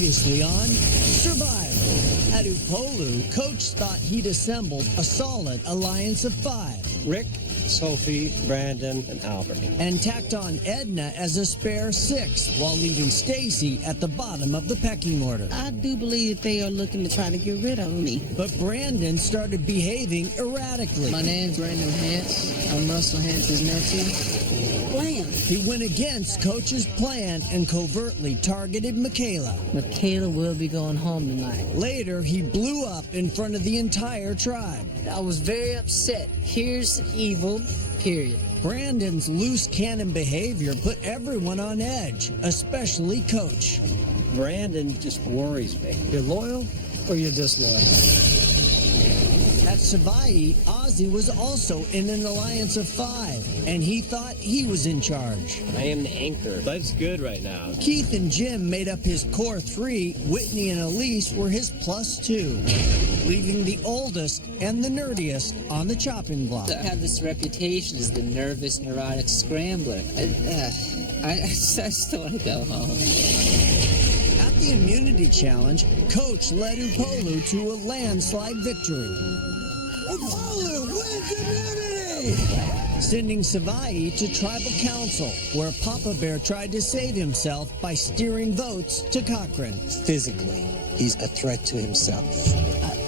Previously on Survival. At Upolu, Coach thought he'd assembled a solid alliance of 5. Rick, Sophie, Brandon, and Albert. And tacked on Edna as a spare 6, while leaving Stacy at the bottom of the pecking order. I do believe that they are looking to try to get rid of me. But Brandon started behaving erratically. My name's Brandon Hance. I'm Russell Hance's nephew. Plan. He went against Coach's plan and covertly targeted Michaela. Michaela will be going home tonight. Later, he blew up in front of the entire tribe. I was very upset. Here's evil, period. Brandon's loose cannon behavior put everyone on edge, especially Coach. Brandon just worries me. You're loyal or you're disloyal? At Savai'i, Ozzy was also in an alliance of 5, and he thought he was in charge. I am the anchor. Life's good right now. Keith and Jim made up his core 3. Whitney and Elise were his +2, leaving the oldest and the nerdiest on the chopping block. I have this reputation as the nervous, neurotic scrambler. I still want to go home. At the immunity challenge, Coach led Upolu to a landslide victory. Upolu wins immunity! Sending Savai'i to tribal council, where Papa Bear tried to save himself by steering votes to Cochrane. Physically, he's a threat to himself.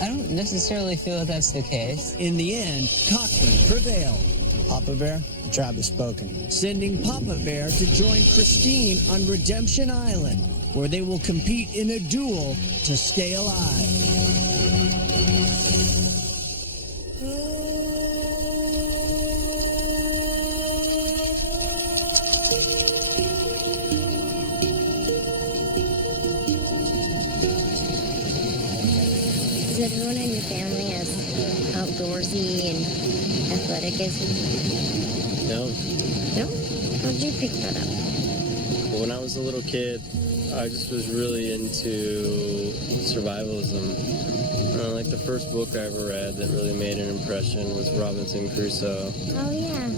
I don't necessarily feel that's the case. In the end, Cochrane prevailed. Papa Bear, the tribe has spoken. Sending Papa Bear to join Christine on Redemption Island, where they will compete in a duel to stay alive. Is everyone in your family as outdoorsy and athletic as you? No. No? How'd you pick that up? When I was a little kid, I just was really into survivalism. Like the first book I ever read that really made an impression was Robinson Crusoe. Oh, yeah.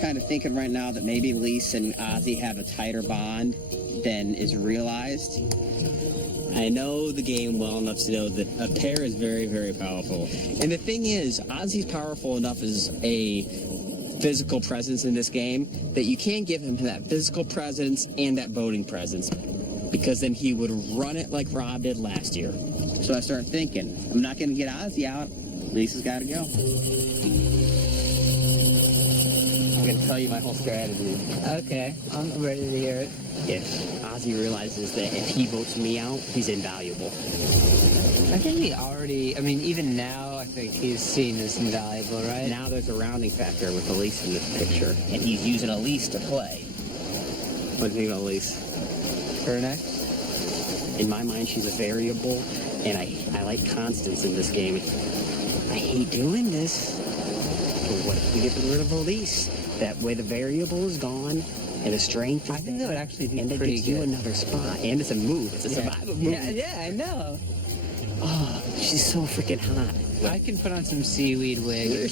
Kind of thinking right now that maybe Lise and Ozzy have a tighter bond than is realized. I know the game well enough to know that a pair is very, very powerful. And the thing is, Ozzy's powerful enough as a physical presence in this game that you can't give him that physical presence and that voting presence, because then he would run it like Rob did last year. So I started thinking, I'm not going to get Ozzy out. Lisa's got to go. I'm going to tell you my whole strategy. Okay, I'm ready to hear it. If Ozzy realizes that if he votes me out, he's invaluable. I think he already, even now, I think he's seen as invaluable, right? Now there's a rounding factor with Elise in this picture, and he's using Elise to play. What do you think about Elise? Her next? In my mind, she's a variable, and I like constants in this game. I hate doing this, but what if we get rid of Elise? That way the variable is gone, and the strength is I think that would actually be and that pretty gives you good. another spot, and it's a move. It's a survival move. Yeah, I know. Oh, she's so freaking hot. I can put on some seaweed wig.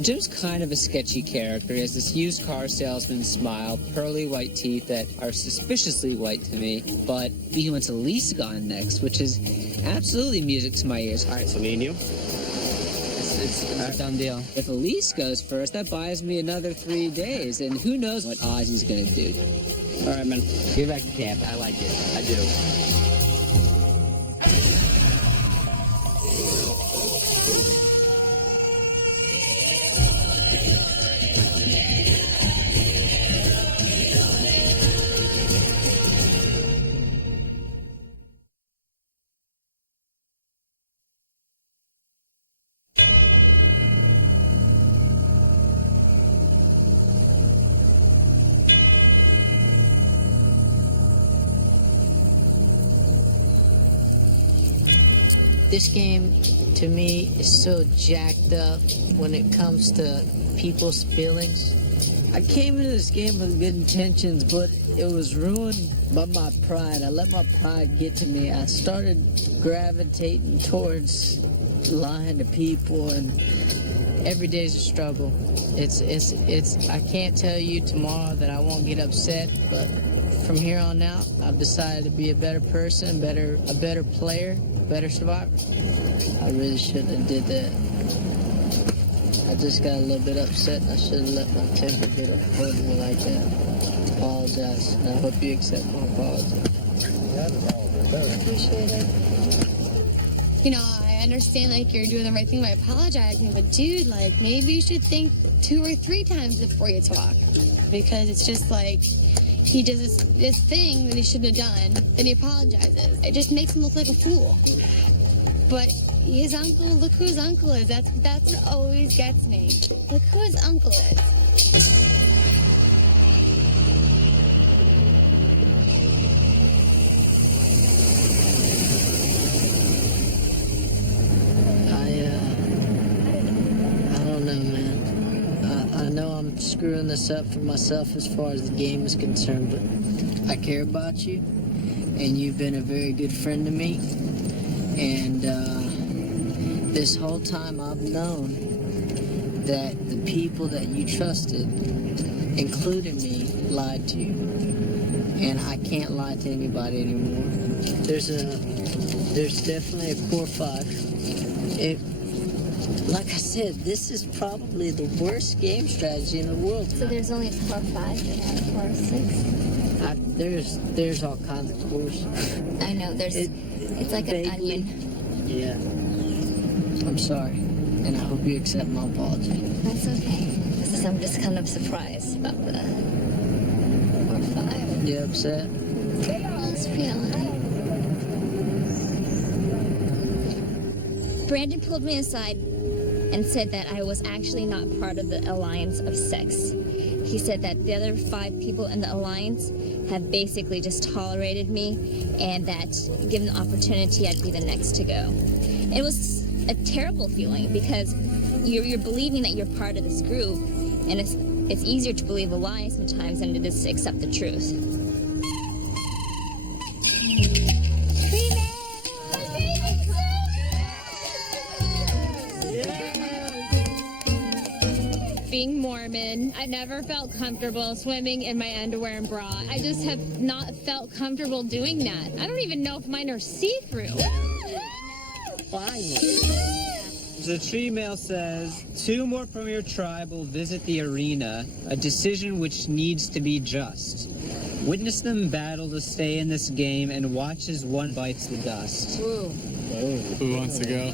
Jim's kind of a sketchy character. He has this used car salesman smile, pearly white teeth that are suspiciously white to me. But he wants Elise gone next, which is absolutely music to my ears. All right, so me and you? It's a done deal. If Elise goes first, that buys me another 3 days, and who knows what Ozzy's gonna do. All right, man. Get back to camp. I like it. I do. This game, to me, is so jacked up when it comes to people's feelings. I came into this game with good intentions, but it was ruined by my pride. I let my pride get to me. I started gravitating towards lying to people, and every day's a struggle. I can't tell you tomorrow that I won't get upset, but from here on out, I've decided to be a better person, a better player, a better survivor. I really shouldn't have did that. I just got a little bit upset, and I should have let my temper get a hold of me like that. I apologize, and I hope you accept my apology. Appreciate it. You know, I understand, like, you're doing the right thing by apologizing, but dude, like, maybe you should think 2 or 3 times before you talk. Because it's just like, he does this thing that he shouldn't have done, then he apologizes. It just makes him look like a fool. But his uncle, look who his uncle is. That's what always gets me. Look who his uncle is. I don't know, man. I know I'm screwing this up for myself as far as the game is concerned, but I care about you, and you've been a very good friend to me. And this whole time I've known that the people that you trusted, including me, lied to you. And I can't lie to anybody anymore. There's definitely a core 5. Like I said, this is probably the worst game strategy in the world. So there's only a core 5 and a core 6? There's all kinds of cores. I know, it's like an onion. Yeah. I'm sorry, and I hope you accept my apology. That's okay. Because I'm just kind of surprised about the core 5. You upset? I was feeling. Brandon pulled me aside and said that I was actually not part of the Alliance of 6. He said that the other 5 people in the Alliance have basically just tolerated me, and that given the opportunity, I'd be the next to go. It was a terrible feeling because you're believing that you're part of this group, and it's easier to believe a lie sometimes than it is to accept the truth. Being Mormon, I never felt comfortable swimming in my underwear and bra. I just have not felt comfortable doing that. I don't even know if mine are see-through. The tree mail says, 2 more from your tribe will visit the arena, a decision which needs to be just. Witness them battle to stay in this game and watch as one bites the dust. Whoa. Who wants to go?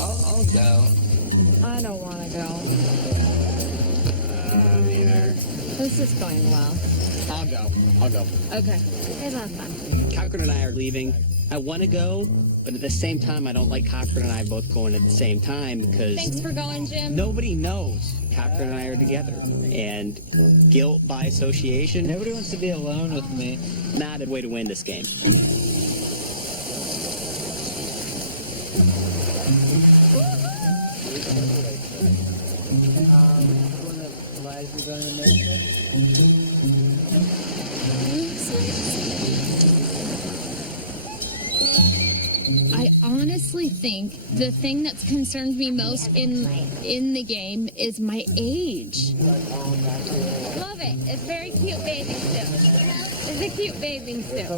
I'll go. I don't want to go. Neither. This is going well. I'll go. Okay. It's not fun. Cochran and I are leaving. I want to go, but at the same time, I don't like Cochran and I both going at the same time because Thanks for going, Jim. nobody knows Cochran and I are together. And guilt by association, Nobody wants to be alone with me. not a way to win this game. I honestly think the thing that's concerned me most in the game is my age. Love it. It's very cute bathing suit. It's a cute bathing suit.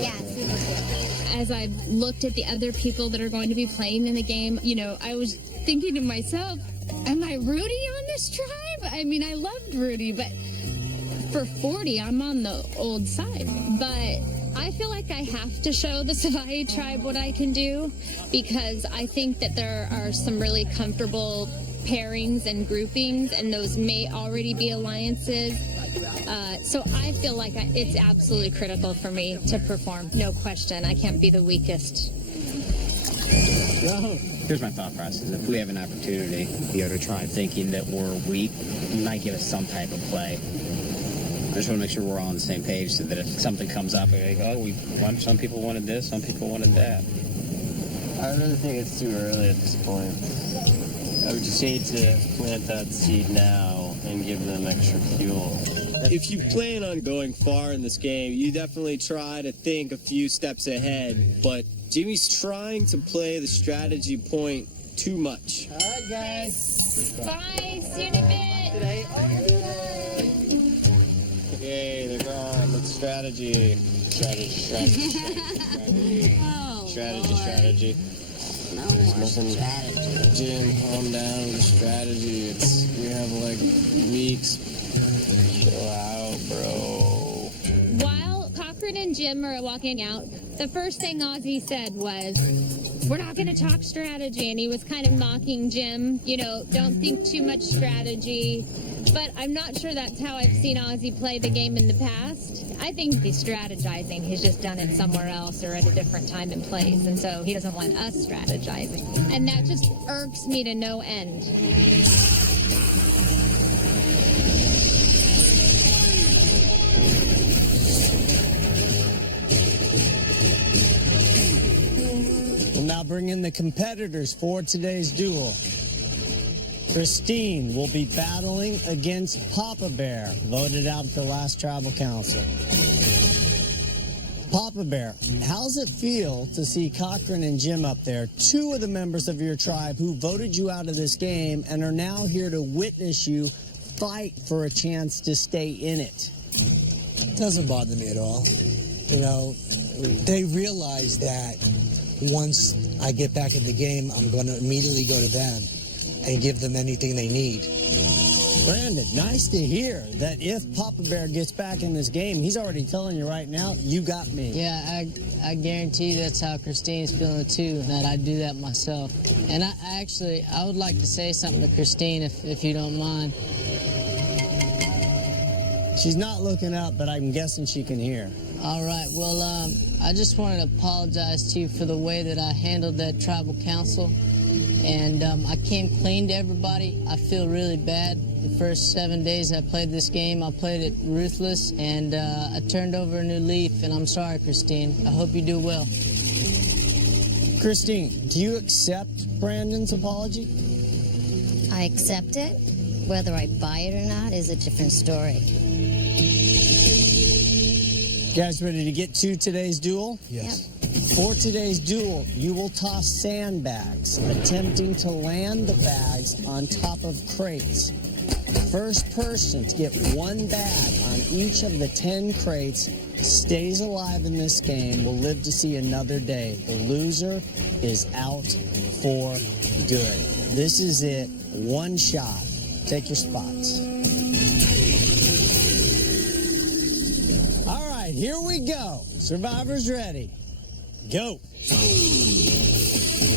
Yeah, super cute. As I've looked at the other people that are going to be playing in the game, you know, I was thinking to myself, am I Rudy on this tribe? I mean, I loved Rudy, but for 40, I'm on the old side. But I feel like I have to show the Savai tribe what I can do because I think that there are some really comfortable pairings and groupings, and those may already be alliances. So I feel like it's absolutely critical for me to perform. No question. I can't be the weakest. Here's my thought process. If we have an opportunity, the other tribe thinking that we're weak might give us some type of play. I just want to make sure we're all on the same page so that if something comes up, we're like, some people wanted this, some people wanted that. I really think it's too early at this point. I would just need to plant that seed now and give them extra fuel. If you plan on going far in this game, you definitely try to think a few steps ahead, but Jimmy's trying to play the strategy point too much. All right, guys. Bye. See you in a bit. Yay, they're gone. Let's strategy. Strategy. Oh, Strategy. no more strategy. Jim, calm down with the strategy. We have like weeks. Chill out, bro. While Cochran and Jim are walking out, the first thing Ozzy said was, "We're not going to talk strategy," and he was kind of mocking Jim. You know, don't think too much strategy. But I'm not sure that's how I've seen Ozzy play the game in the past. I think he's strategizing. He's just done it somewhere else or at a different time and place, and so he doesn't want us strategizing. And that just irks me to no end. We'll now bring in the competitors for today's duel. Christine will be battling against Papa Bear, voted out at the last tribal council. Papa Bear, how's it feel to see Cochran and Jim up there, two of the members of your tribe who voted you out of this game and are now here to witness you fight for a chance to stay in it? It doesn't bother me at all. You know, they realize that once I get back in the game, I'm going to immediately go to them and give them anything they need. Brandon, nice to hear that if Papa Bear gets back in this game, he's already telling you right now, you got me. Yeah, I guarantee that's how Christine's feeling too, that I do that myself. And I would like to say something to Christine if you don't mind. She's not looking up, but I'm guessing she can hear. All right, well, I just wanted to apologize to you for the way that I handled that tribal council. And I came clean to everybody. I feel really bad. The first 7 days I played this game, I played it ruthless, and I turned over a new leaf, and I'm sorry, Christine. I hope you do well. Christine, do you accept Brandon's apology? I accept it. Whether I buy it or not is a different story. You guys ready to get to today's duel? Yes. For today's duel, you will toss sandbags, attempting to land the bags on top of crates. First person to get one bag on each of the 10 crates stays alive in this game will live to see another day. The loser is out for good. This is it. One shot. Take your spots. All right, here we go. Survivors ready. Go.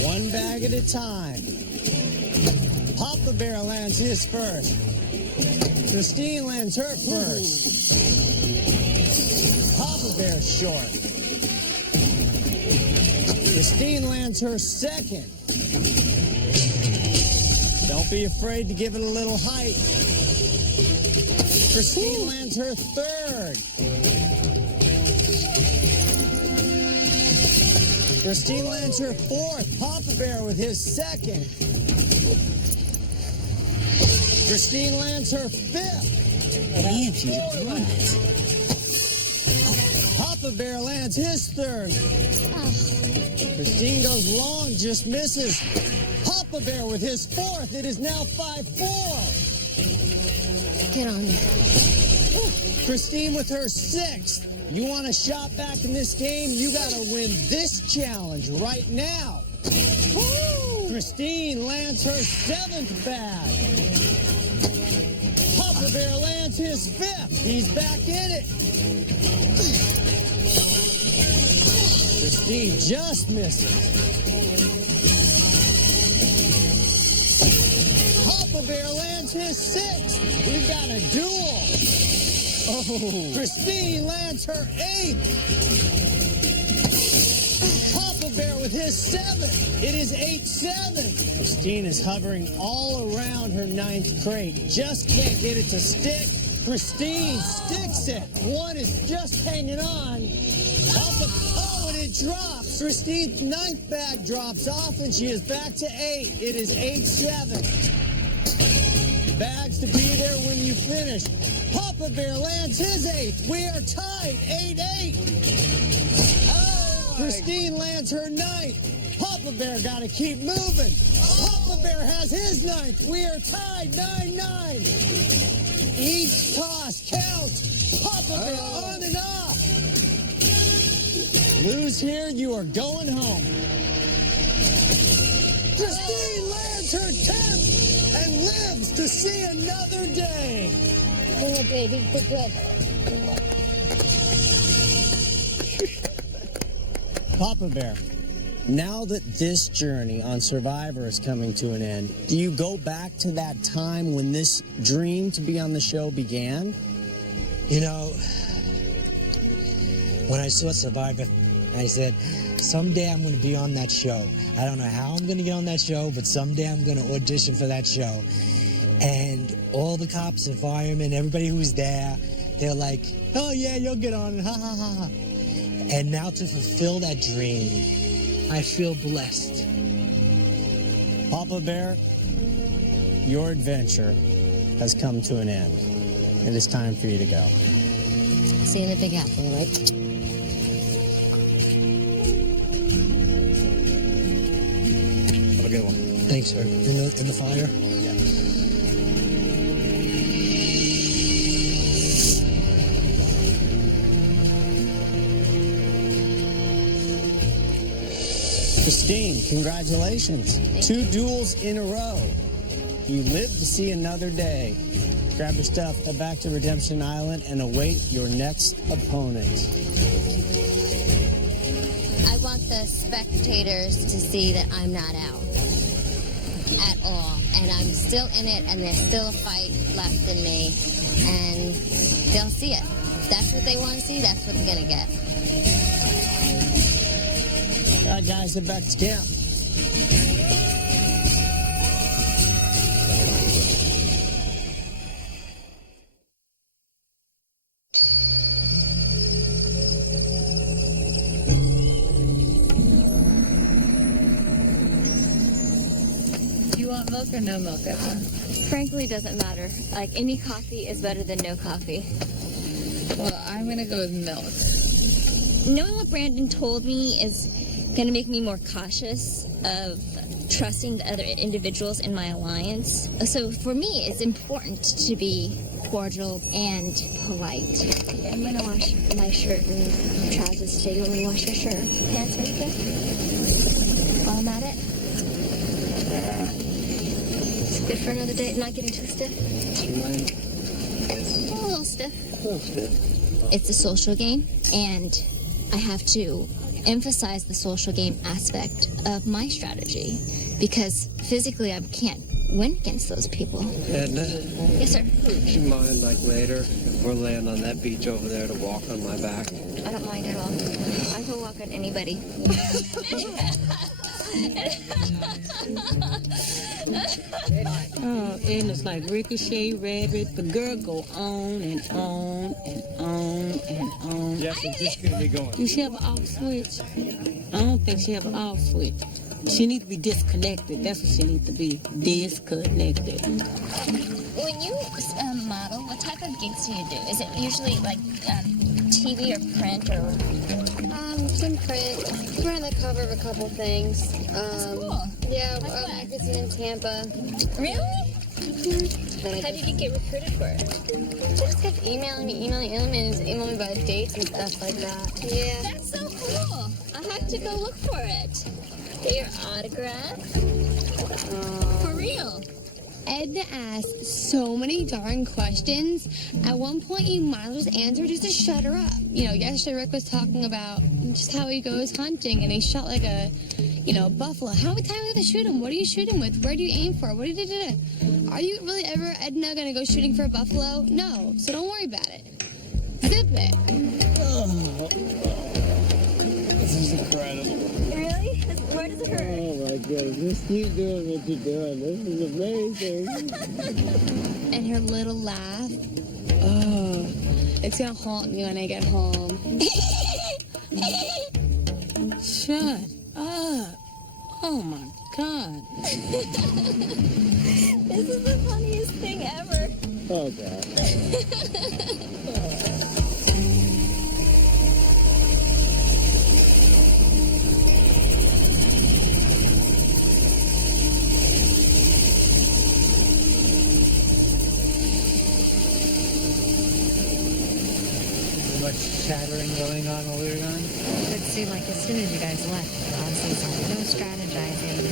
One bag at a time. Papa Bear lands his first. Christine lands her first. Papa Bear short. Christine lands her second. Don't be afraid to give it a little height. Christine lands her third. Christine lands her fourth. Papa Bear with his second. Christine lands her fifth. Man, she's on it. Papa Bear lands his third. Christine goes long, just misses. Papa Bear with his fourth. It is now 5-4. Get on there. Christine with her sixth. You want a shot back in this game? You got to win this challenge right now. Christine lands her seventh bag. Papa Bear lands his fifth. He's back in it. Christine just misses. Papa Bear lands his sixth. We've got a duel. Oh. Christine lands her eighth. Papa Bear with his seventh. It is 8-7. Christine is hovering all around her ninth crate. Just can't get it to stick. Christine sticks it. One is just hanging on. And it drops. Christine's ninth bag drops off, and she is back to 8. It is 8-7. Bags to be there when you finish. Papa Bear lands his eighth. We are tied, 8-8. Oh, Christine lands her ninth. Papa Bear got to keep moving. Papa Bear has his ninth. We are tied, 9-9. Each toss counts. Papa Bear on and off. Lose here, you are going home. Christine lands her 10th and lives to see another day. Oh, baby, good, good. Papa Bear, now that this journey on Survivor is coming to an end, do you go back to that time when this dream to be on the show began? You know, when I saw Survivor, I said, someday I'm going to be on that show. I don't know how I'm going to get on that show, but someday I'm going to audition for that show. And all the cops and firemen, everybody who was there, they're like, oh yeah, you'll get on, ha ha ha. And now to fulfill that dream, I feel blessed. Papa Bear, your adventure has come to an end. It is time for you to go. See you in the Big Apple, right? Have a good one. Thanks, sir. In the fire? Yeah. Christine, congratulations. 2 duels in a row. You live to see another day. Grab your stuff, head back to Redemption Island, and await your next opponent. I want the spectators to see that I'm not out at all. And I'm still in it, and there's still a fight left in me. And they'll see it. If that's what they want to see, that's what they're going to get. All right, guys, head back to camp. Do you want milk or no milk, Emma? Frankly, it doesn't matter. Like, any coffee is better than no coffee. Well, I'm gonna go with milk. Knowing what Brandon told me is going to make me more cautious of trusting the other individuals in my alliance. So for me, it's important to be cordial and polite. I'm going to wash my shirt and trousers today. You want me to wash your shirt? Pants or anything? While I'm at it? It's good for another day. Not getting too stiff? A little stiff. It's a social game, and I have to emphasize the social game aspect of my strategy because physically I can't win against those people. Edna? Yes, sir. Would you mind, like, later, if we're laying on that beach over there, to walk on my back? I don't mind at all. I can walk on anybody. Oh, and it's like Ricochet Rabbit. The girl go on and on and on and on. Yes, it's just going to be going. Do she have an off switch? I don't think she have an off switch. She needs to be disconnected. That's what she needs to be. Disconnected. When you model, what type of gigs do you do? Is it usually like TV or print or? Some print. We're on the cover of a couple things. Cool. Yeah, magazine in Tampa. Really? How did you get recruited for it? She just kept emailing me, and emailing me about dates and stuff like that. Yeah. That's so cool. I have to go look for it. Get your autograph. For real. Edna asked so many darn questions. At one point, you might as well just answer just to shut her up. You know, yesterday Rick was talking about just how he goes hunting and he shot like a, buffalo. How many times do you shoot him? What do you shoot him with? Where do you aim for? What do you do? Are you really ever, Edna, gonna go shooting for a buffalo? No. So don't worry about it. Zip it. This is incredible. Really? Where does it hurt? Oh my goodness, just keep doing what you're doing. This is amazing. And her little laugh. Oh, it's gonna haunt me when I get home. Shut up. Oh my God. This is the funniest thing ever. Oh God. chattering going on while we were gone? But see, like, as soon as you guys left, Ozzy's like, no strategizing,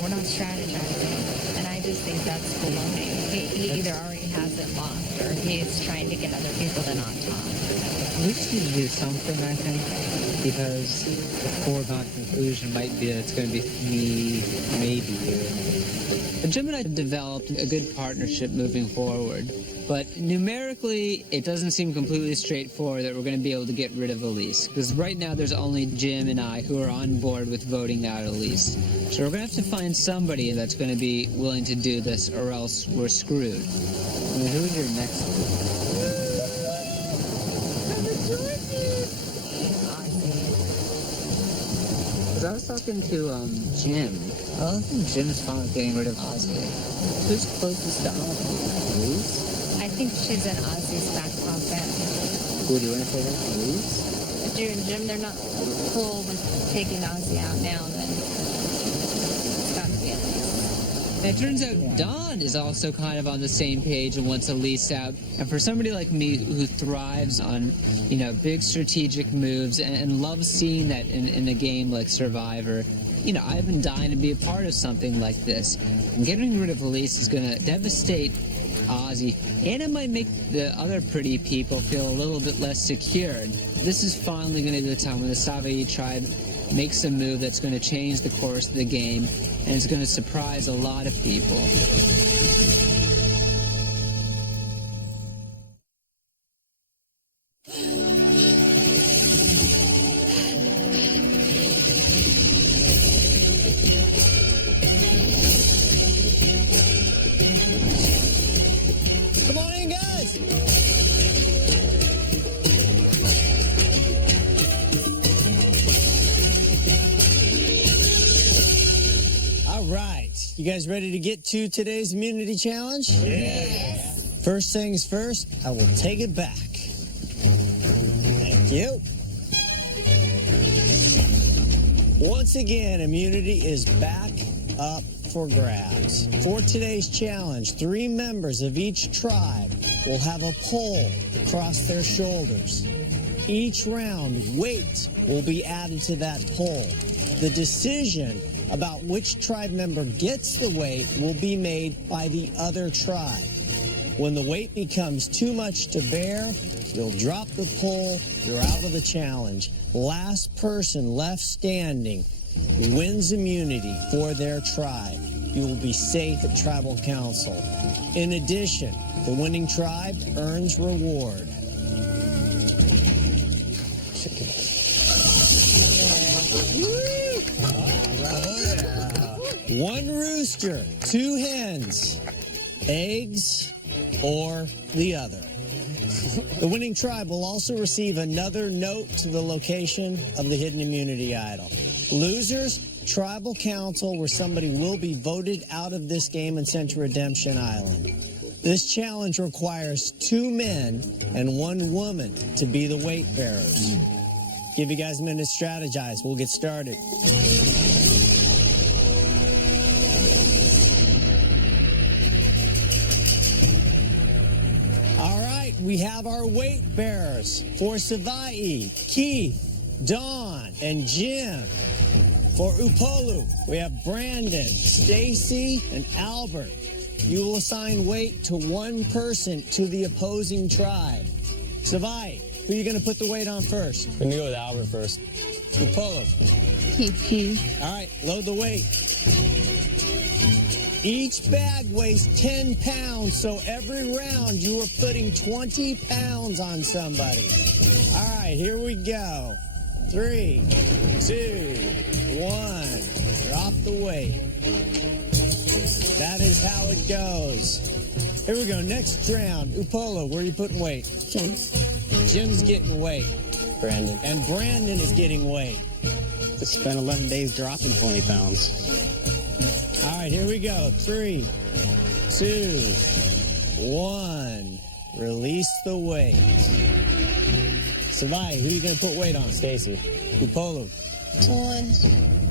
we're not strategizing. And I just think that's baloney. He either already has it locked or he's trying to get other people to not talk. We just need to do something, I think, because the foregone conclusion might be that it's going to be me, maybe you. Jim and I developed a good partnership moving forward, but numerically, it doesn't seem completely straightforward that we're going to be able to get rid of Elise, because right now there's only Jim and I who are on board with voting out Elise. So we're going to have to find somebody that's going to be willing to do this, or else we're screwed. I mean, who's your next one? I was talking to Jim. I think Jim's fine with getting rid of Ozzy. Who's closest to Ozzy? Elise? I think she's in Ozzy's back pocket. Who do you want to say that? Elise? If you and Jim, they're not cool with taking Ozzy out now, then it's got to be Elise. And it turns out Don is also kind of on the same page and wants Elise out. And for somebody like me who thrives on, big strategic moves and loves seeing that in a game like Survivor, I've been dying to be a part of something like this. And getting rid of Elise is going to devastate Ozzy, and it might make the other pretty people feel a little bit less secure. This is finally going to be the time when the Survivalism tribe makes a move that's going to change the course of the game, and it's going to surprise a lot of people. Come on in, guys. All right. You guys ready to get to today's immunity challenge? Yes. First things first, I will take it back. Thank you. Once again, immunity is back up for grabs. For today's challenge, 3 members of each tribe will have a pole across their shoulders. Each round, weight will be added to that pole. The decision about which tribe member gets the weight will be made by the other tribe. When the weight becomes too much to bear, you'll drop the pole, you're out of the challenge. Last person left standing wins immunity for their tribe. You will be safe at Tribal Council. In addition, the winning tribe earns reward. One rooster, 2 hens, eggs, or the other. The winning tribe will also receive another note to the location of the hidden immunity idol. Losers, Tribal Council, where somebody will be voted out of this game and sent to Redemption Island. This challenge requires 2 men and 1 woman to be the weight bearers. Give you guys a minute to strategize. We'll get started. All right, we have our weight bearers for Savai, Keith, Dawn, and Jim. For Upolu, we have Brandon, Stacy, and Albert. You will assign weight to 1 person to the opposing tribe. Savai, who are you going to put the weight on first? I'm going to go with Albert first. Upolu. Keith. All right, load the weight. Each bag weighs 10 pounds, so every round you are putting 20 pounds on somebody. All right, here we go. 3, 2, 1. Drop the weight. That is how it goes. Here we go. Next round. Upolo, where are you putting weight? Jim. Jim's getting weight. Brandon. And Brandon is getting weight. Just spent 11 days dropping 20 pounds. All right, here we go. 3, 2, 1. Release the weight. Savai, who are you going to put weight on? Stacy. Upolo. 1.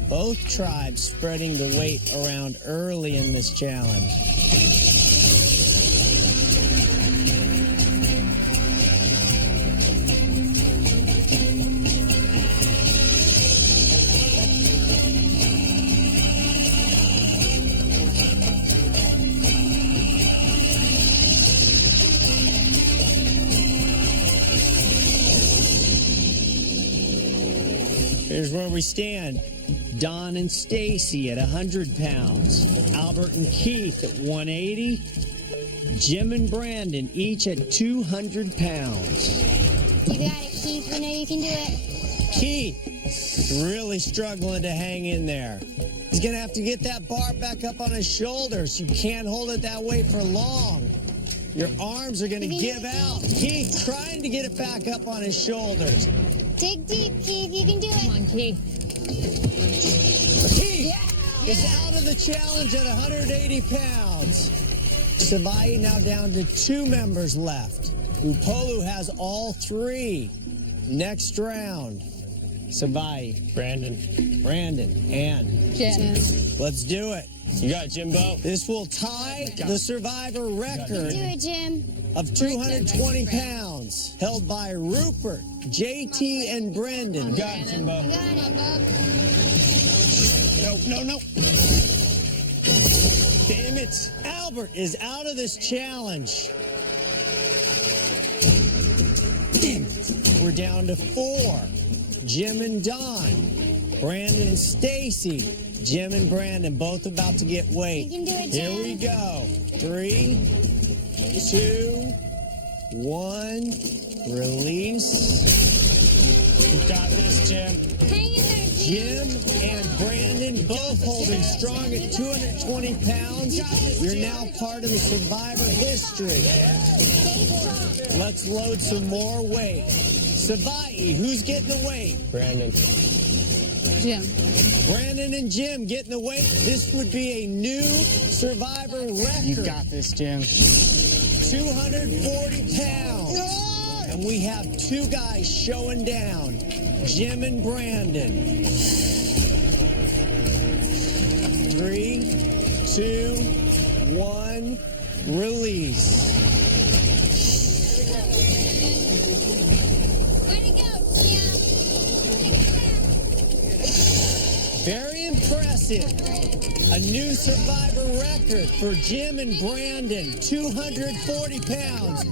Both tribes spreading the weight around early in this challenge. Here's where we stand. Don and Stacy at 100 pounds. Albert and Keith at 180. Jim and Brandon each at 200 pounds. You got it, Keith. We know you can do it. Keith really struggling to hang in there. He's going to have to get that bar back up on his shoulders. You can't hold it that way for long. Your arms are going to give out. Keith trying to get it back up on his shoulders. Dig deep, Keith. You can do it. Come on, Keith. Keith is out of the challenge at 180 pounds. Savai now down to 2 members left. Upolu has all 3. Next round. Savai, Brandon, and Jim. Let's do it. You got it, Jimbo. This will tie the survivor record Do it, Jim. of 220 pounds held by Rupert, JT, and Brendan. You got it, Jimbo. You got it, bub. No. Damn it. Albert is out of this challenge. Damn it. We're down to 4. Jim and Don. Brandon and Stacy. Jim and Brandon both about to get weight. You can do it, Here Jim. we go. 3, 2, 1. Release. You got this, Jim. Hang in there, Jim and Brandon both holding strong at 220 pounds. You're now part of the survivor history. Let's load some more weight. Savai, who's getting the weight? Brandon. Jim. Brandon and Jim getting the weight. This would be a new survivor record. You got this, Jim. 240 pounds. And we have 2 guys showing down. Jim and Brandon. 3, 2, 1, release. Way to go, Jim. Very impressive. A new survivor record for Jim and Brandon. 240 pounds.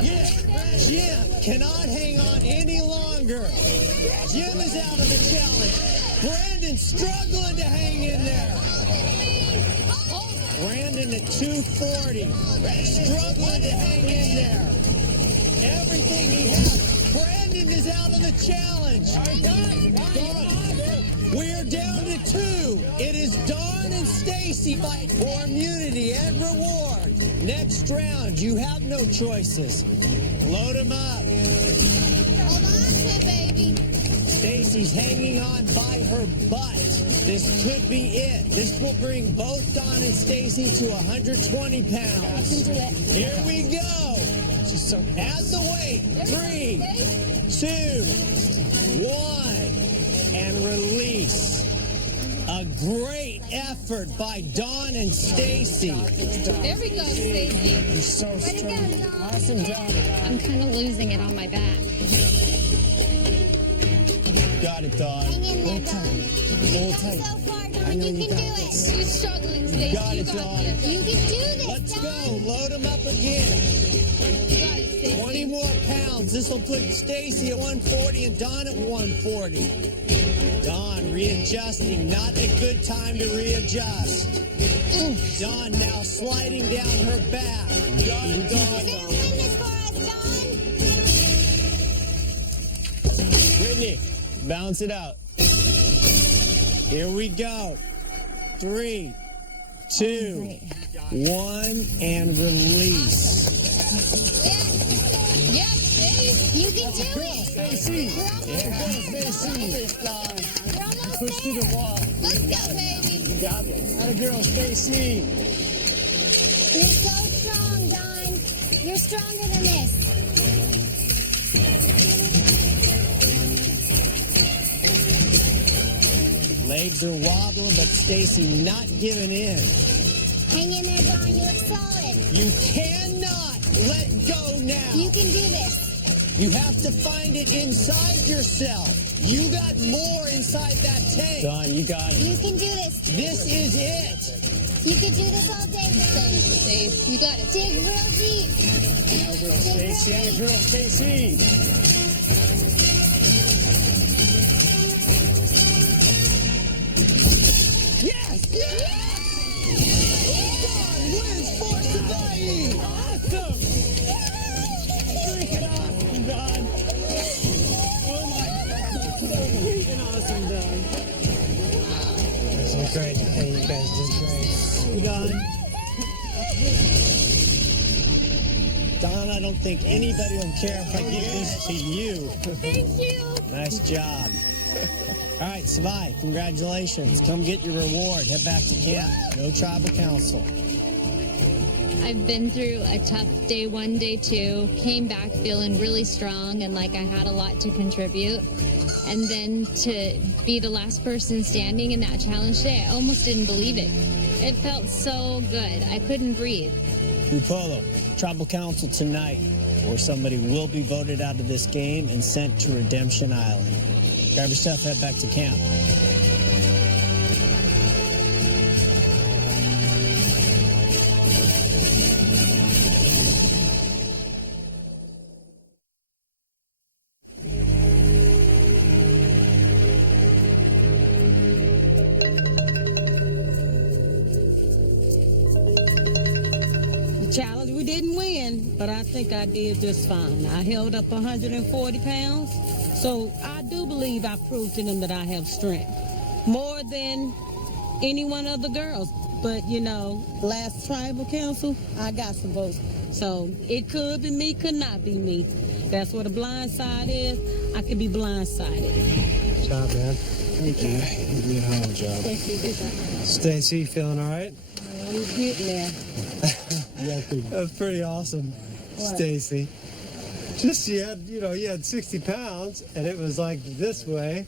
Yeah, Jim cannot hang on any longer. Jim is out of the challenge. Brandon struggling to hang in there. Brandon at 240. Struggling to hang in there. Everything he has. Brandon is out of the challenge. We are down to 2. It is Dawn and Stacy fight for immunity and reward. Next round, you have no choices. Load them up. Hold on to it, baby. Stacy's hanging on by her butt. This could be it. This will bring both Dawn and Stacy to 120 pounds. You can do it. Here we go. Add the weight. 3, 2, 1, and release. A great effort by Dawn and Stacy. There we go, Stacy. You're so strong. Awesome job. I'm kind of losing it on my back. Got it, Dawn. Hang in there, Don. Hold So tight. far, Don. You can do it. She's struggling, Stacy. Got it, Dawn. You can do this, Let's Don. go. Load them up again. You got it, Stacy. 20 more pounds. This will put Stacy at 140 and Dawn at 140. Dawn readjusting. Not a good time to readjust. Dawn now sliding down her back. Got it, Dawn. You're gonna win this for us, Don. Brittany, balance it out. Here we go. 3, 2, 1, and release. Yes, baby. You can do it. Stacy. We're almost Push through the wall. Let's go, baby. You got it. Atta girl, Stacy. You're so strong, Don. You're stronger than this. Legs are wobbling, but Stacy not giving in. Hang in there, Don. You look solid. You cannot let go now. You can do this. You have to find it inside yourself. You got more inside that tank. Dawn, you got it. You can do this. This is it. You can do this all day, Don. You got it. Dig real deep. Atta girl, Stacy. Atta girl, Stacy. Hey, you guys did great. You done? Don, I don't think anybody will care if I give this to you. Thank you. Nice job. All right, Savai, congratulations. Come get your reward. Head back to camp. No tribal council. I've been through a tough day one, day two, came back feeling really strong and like I had a lot to contribute. And then to be the last person standing in that challenge day, I almost didn't believe it. It felt so good. I couldn't breathe. Upolo, tribal council tonight, or somebody will be voted out of this game and sent to Redemption Island. Grab your stuff, head back to camp. Challenge, we didn't win, but I think I did just fine. I held up 140 pounds, so I do believe I proved to them that I have strength. More than any one of the girls. But, you know, last tribal council, I got some votes. So it could be me, could not be me. That's what a blind side is. I could be blindsided. Good job, man. Thank you. You did a hell of a job. Thank you. Stacy, feeling all right? I'm getting there. That's pretty awesome, Stacy. Just you had 60 pounds, and it was like this way.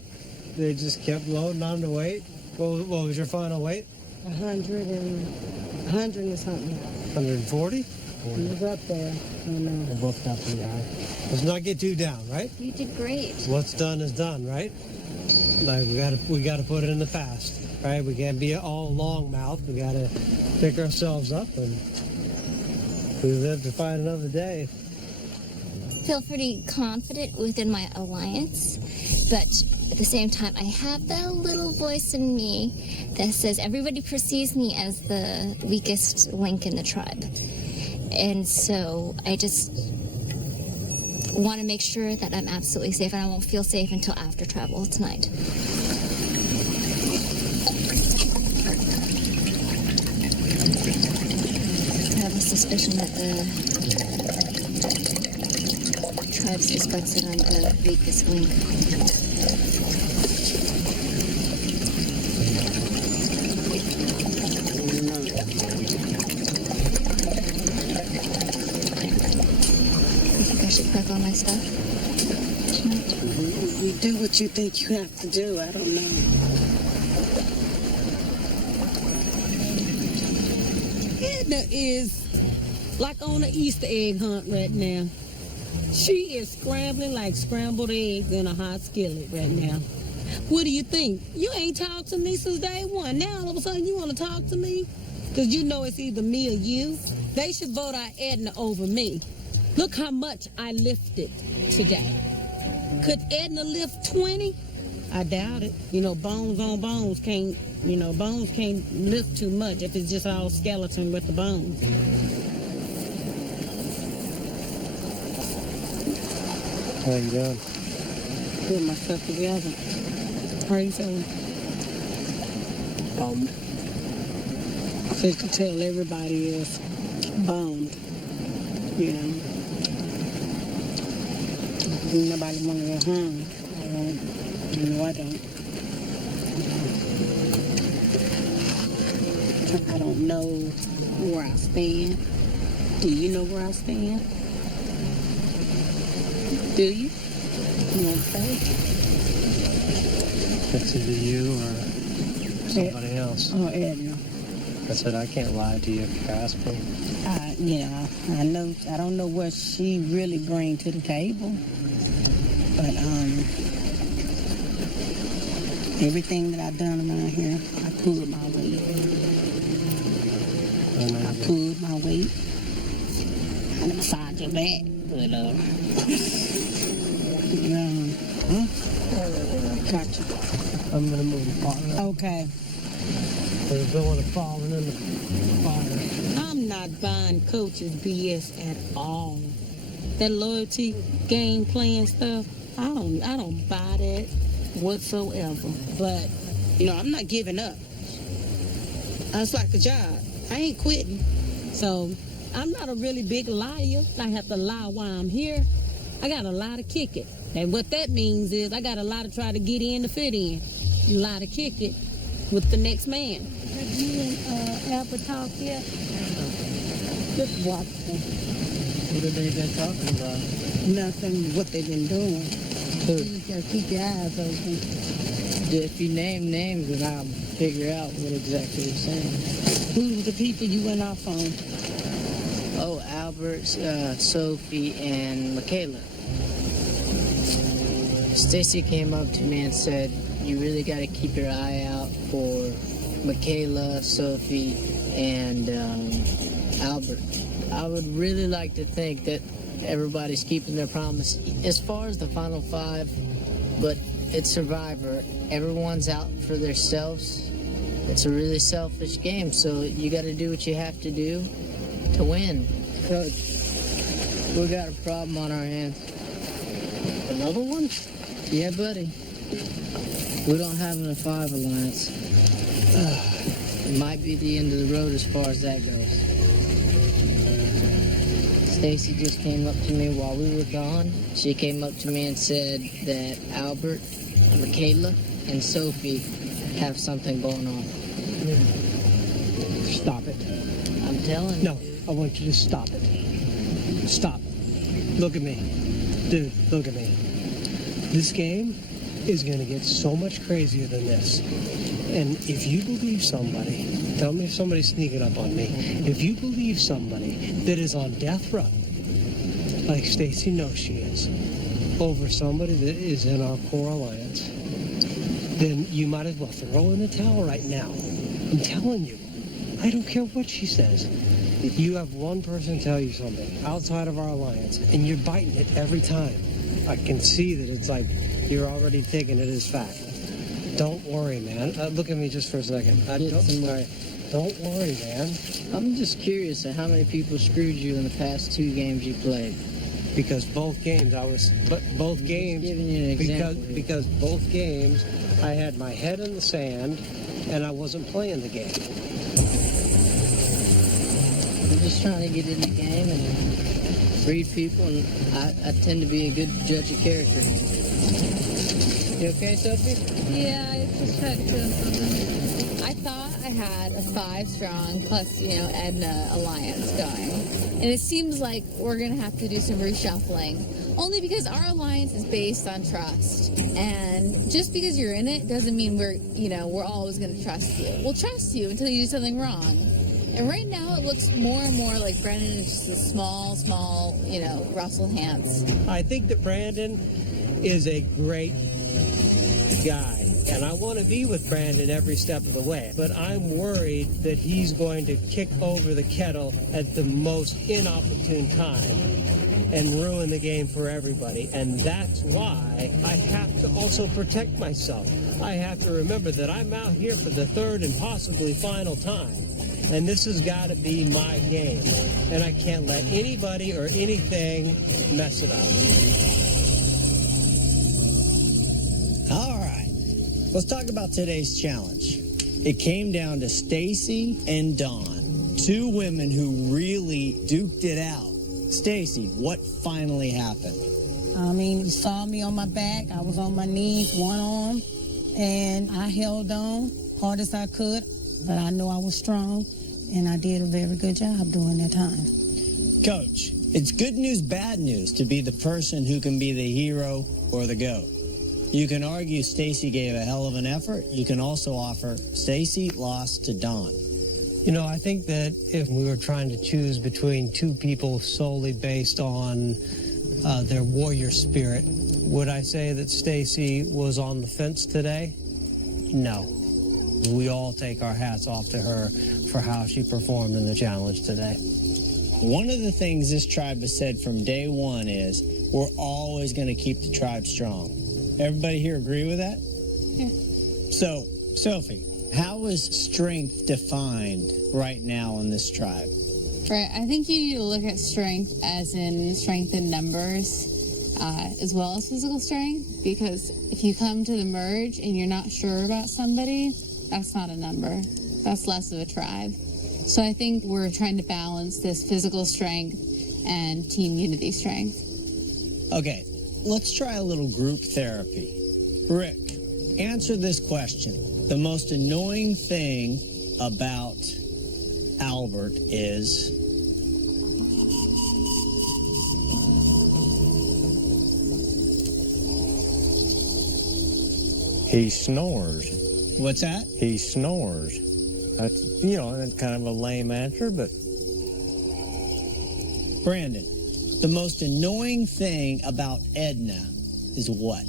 They just kept loading on the weight. What was your final weight? 100 and something. 140? It was up there. I don't know. We're both got pretty high. Let's not get too down, right? You did great. What's done is done, right? Like we gotta put it in the past, right? We can't be all long mouth. We gotta pick ourselves up, and we live to fight another day. Feel pretty confident within my alliance, but at the same time, I have that little voice in me that says everybody perceives me as the weakest link in the tribe. And so I just want to make sure that I'm absolutely safe, and I won't feel safe until after travel tonight. I have a suspicion that the tribe suspects that I'm the weakest link. I should pack all my stuff. You do what you think you have to do. I don't know. Edna is like on an Easter egg hunt right now. She is scrambling like scrambled eggs in a hot skillet right now. What do you think? You ain't talked to me since day one. Now all of a sudden you want to talk to me? Because you know it's either me or you. They should vote out Edna over me. Look how much I lifted today. Could Edna lift 20? I doubt it. You know, bones on bones can't lift too much if it's just all skeleton with the bones. How you doing? Put myself together. How are you feeling? Just to tell everybody is bummed. You know. Nobody want to go home. I don't. I don't know where I stand. Do you know where I stand? Do you? You want to say? It's either you or somebody else. Oh, Edna. I said I can't lie to you if you ask me. Yeah, I know. I don't know what she really brings to the table, but everything that I've done around here, I pulled my weight. I pulled my weight. I massage your back, but Gotcha. I'm gonna move the fire. Okay. I don't want to fall in the fire. I'm not buying Coach's BS at all. That loyalty game plan stuff, I don't buy that whatsoever. But, I'm not giving up. It's like a job. I ain't quitting. So I'm not a really big liar. I have to lie while I'm here. I got a lot to kick it. And what that means is I got a lot to try to get in to fit in. A lot to kick it with the next man. Have you and Albert talked yet? Just watch them. What have they been talking about? Nothing, what they've been doing. You gotta keep your eyes open. If you name names, then I'll figure out what exactly you're saying. Who were the people you went off on? Oh, Albert, Sophie, and Michaela. Stacy came up to me and said, you really got to keep your eye out for Michaela, Sophie, and Albert. I would really like to think that everybody's keeping their promise as far as the final five, but it's Survivor. Everyone's out for themselves. It's a really selfish game, so you got to do what you have to do to win. Coach, we got a problem on our hands. Another one? Yeah, buddy. We don't have an F5 alliance. It might be the end of the road as far as that goes. Stacy just came up to me while we were gone. She came up to me and said that Albert, Michaela, and Sophie have something going on. Stop it. I'm telling you. No, I want you to stop it. Stop. Look at me. Dude, look at me. This game is going to get so much crazier than this. And if you believe somebody, tell me if somebody's sneaking up on me, if you believe somebody that is on death row, like Stacy knows she is, over somebody that is in our core alliance, then you might as well throw in the towel right now. I'm telling you, I don't care what she says. If you have one person tell you something outside of our alliance, and you're biting it every time, I can see that it's like you're already taking it as fact. Don't worry, man. Look at me just for a second. Don't worry, man. I'm just curious at how many people screwed you in the past 2 games you played. Because both games both games, giving you an example because both games I had my head in the sand and I wasn't playing the game. I'm just trying to get in the game and read people, and I tend to be a good judge of character. You okay, Sophie? Yeah, I just had to. I thought I had a 5 strong plus, Edna alliance going. And it seems like we're going to have to do some reshuffling. Only because our alliance is based on trust. And just because you're in it doesn't mean we're always going to trust you. We'll trust you until you do something wrong. And right now it looks more and more like Brendan is just a small, Russell Hantz. I think that Brandon is a great guy. And I want to be with Brandon every step of the way. But I'm worried that he's going to kick over the kettle at the most inopportune time and ruin the game for everybody. And that's why I have to also protect myself. I have to remember that I'm out here for the third and possibly final time. And this has got to be my game. And I can't let anybody or anything mess it up. All right. Let's talk about today's challenge. It came down to Stacy and Dawn, 2 women who really duked it out. Stacy, what finally happened? I mean, you saw me on my back. I was on my knees, one arm, and I held on hard as I could, but I know I was strong, and I did a very good job during that time. Coach, it's good news, bad news to be the person who can be the hero or the GOAT. You can argue Stacy gave a hell of an effort. You can also offer Stacy lost to Dawn. I think that if we were trying to choose between 2 people solely based on their warrior spirit, would I say that Stacy was on the fence today? No. We all take our hats off to her for how she performed in the challenge today. One of the things this tribe has said from day one is we're always going to keep the tribe strong. Everybody here agree with that? Yeah. So, Sophie, how is strength defined right now in this tribe? Right, I think you need to look at strength as in strength in numbers, as well as physical strength, because if you come to the merge and you're not sure about somebody, that's not a number. that's less of a tribe. So I think we're trying to balance this physical strength and team unity strength. Okay, let's try a little group therapy. Rick, answer this question. The most annoying thing about Albert is... He snores. What's that? He snores. That's, that's kind of a lame answer, but... Brandon, the most annoying thing about Edna is what?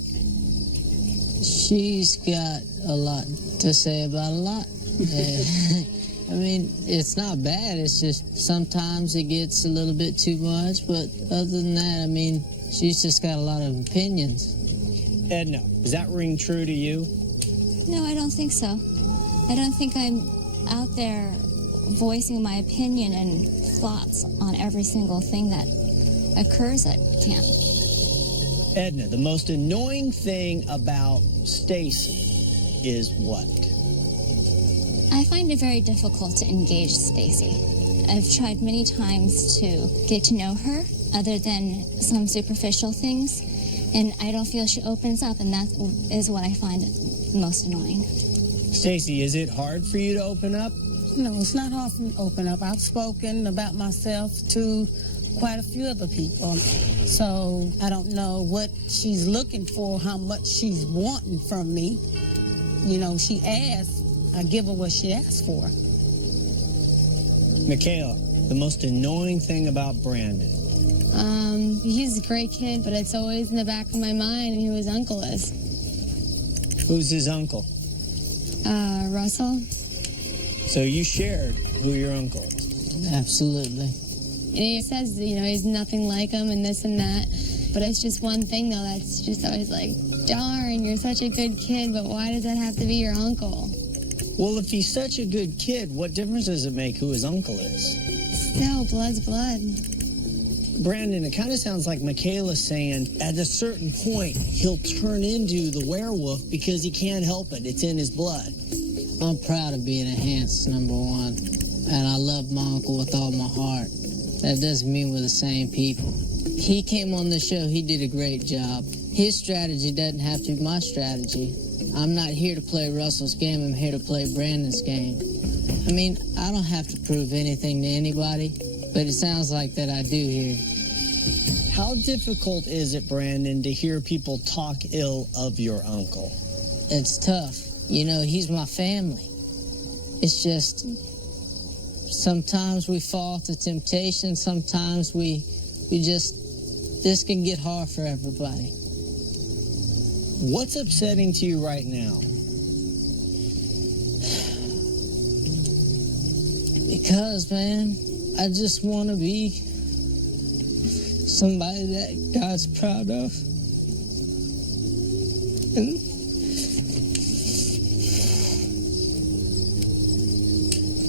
She's got a lot to say about a lot. I mean, it's not bad. It's just sometimes it gets a little bit too much. But other than that, I mean, she's just got a lot of opinions. Edna, does that ring true to you? No, I don't think so. I don't think I'm out there voicing my opinion and thoughts on every single thing that occurs at camp. Edna, the most annoying thing about Stacy is what? I find it very difficult to engage Stacy. I've tried many times to get to know her, other than some superficial things, and I don't feel she opens up, and that is what I find most annoying. Stacy, is it hard for you to open up? No, it's not hard for me to open up. I've spoken about myself to quite a few other people. So I don't know what she's looking for, how much she's wanting from me. You know, she asks, I give her what she asks for. Michaela, the most annoying thing about Brandon? He's a great kid, but it's always in the back of my mind who his uncle is. Who's his uncle? Russell. So you shared who your uncle is? Absolutely. And he says, he's nothing like him and this and that. But it's just one thing, though, that's just always like, darn, you're such a good kid, but why does that have to be your uncle? Well, if he's such a good kid, what difference does it make who his uncle is? Still, blood's blood. Brandon, it kind of sounds like Michaela's saying at a certain point he'll turn into the werewolf because he can't help it. It's in his blood. I'm proud of being a Hans, number one. And I love my uncle with all my heart. That doesn't mean we're the same people. He came on the show. He did a great job. His strategy doesn't have to be my strategy. I'm not here to play Russell's game. I'm here to play Brandon's game. I mean, I don't have to prove anything to anybody, but it sounds like that I do here. How difficult is it, Brandon, to hear people talk ill of your uncle? It's tough. He's my family. It's just sometimes we fall to temptation. Sometimes this can get hard for everybody. What's upsetting to you right now? Because, man, I just want to be somebody that God's proud of.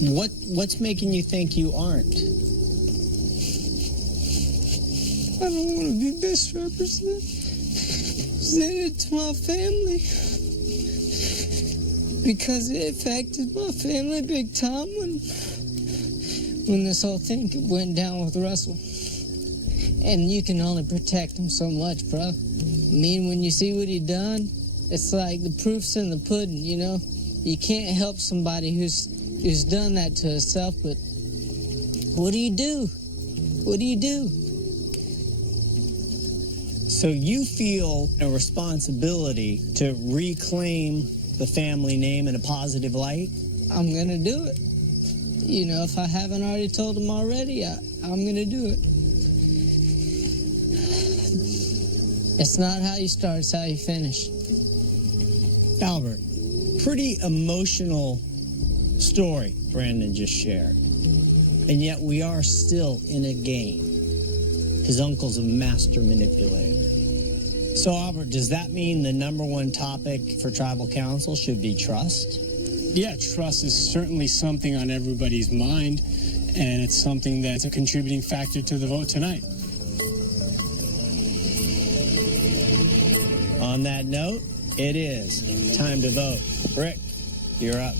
And what's making you think you aren't? I don't want to be misrepresented to my family. Because it affected my family big time when this whole thing went down with Russell. And you can only protect him so much, bro. I mean, when you see what he done, it's like the proof's in the pudding, You can't help somebody who's done that to himself, but what do you do? What do you do? So you feel a responsibility to reclaim the family name in a positive light? I'm gonna do it. If I haven't already told them already, I'm gonna do it. It's not how you start, it's how you finish. Albert, pretty emotional story Brandon just shared. And yet we are still in a game. His uncle's a master manipulator. So, Albert, does that mean the number one topic for tribal council should be trust? Yeah, trust is certainly something on everybody's mind, and it's something that's a contributing factor to the vote tonight. On that note, it is time to vote. Rick, you're up.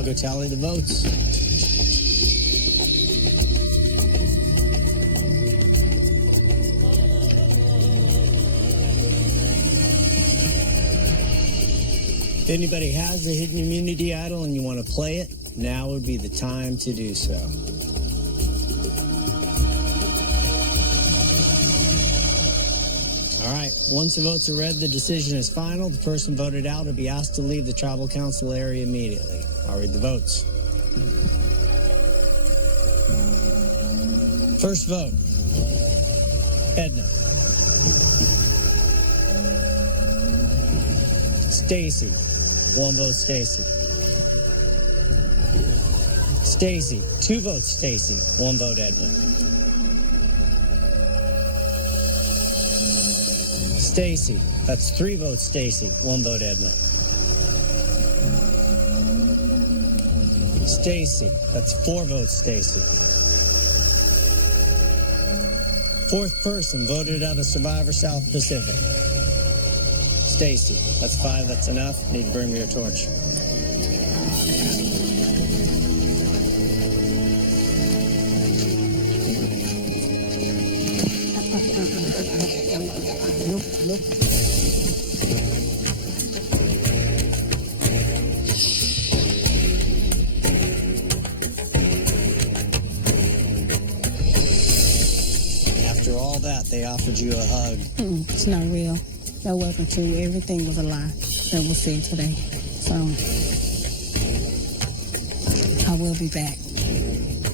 I'll go tally the votes. If anybody has a hidden immunity idol and you want to play it, now would be the time to do so. All right, once the votes are read, the decision is final. The person voted out will be asked to leave the tribal council area immediately. I'll read the votes. First vote, Edna. Stacy, 1 vote Stacy. Stacy, 2 votes Stacy, 1 vote Edna. Stacy, that's 3 votes Stacy, 1 vote Edna. Stacy, that's 4 votes Stacy. Fourth person voted out of Survivor South Pacific. Stacy, that's 5, that's enough. Need to bring me your torch. Nope. After all that, they offered you a hug. It's not real. That wasn't true. Everything was a lie that was said today. So, I will be back.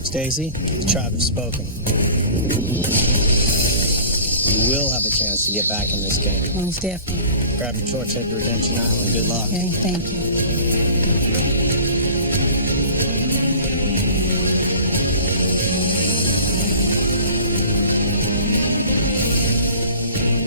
Stacy, the tribe has spoken. You will have a chance to get back in this game. Most definitely. Grab your torch, head to Redemption Island. Good luck. Okay, thank you.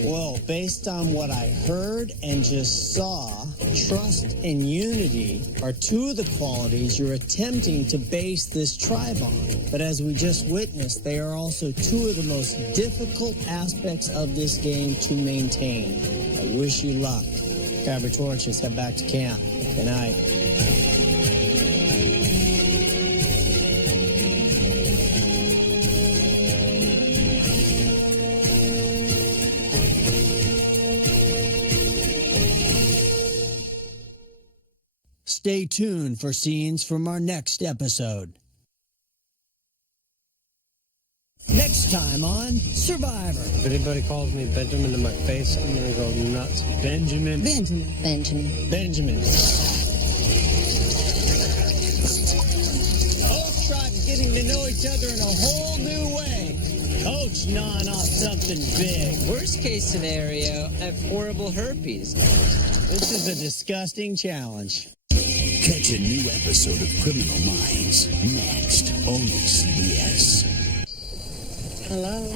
Well, based on what I heard and just saw, trust and unity are 2 of the qualities you're attempting to base this tribe on. But as we just witnessed, they are also 2 of the most difficult aspects of this game to maintain. I wish you luck. Grab your torches, head back to camp. Good night. Stay tuned for scenes from our next episode. Next time on Survivor. If anybody calls me Benjamin to my face, I'm going to go nuts. Benjamin. Benjamin. Both tribes getting to know each other in a whole new way. Coach gnawing off something big. Worst case scenario, I have horrible herpes. This is a disgusting challenge. Catch a new episode of Criminal Minds next, only CBS. Hello?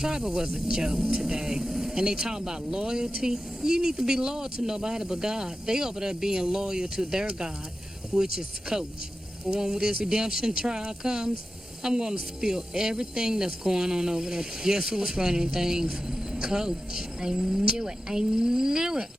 Tribal was a joke today. And they talking about loyalty. You need to be loyal to nobody but God. They over there being loyal to their God, which is Coach. When this redemption trial comes, I'm going to spill everything that's going on over there. Guess who's running things? Coach. I knew it.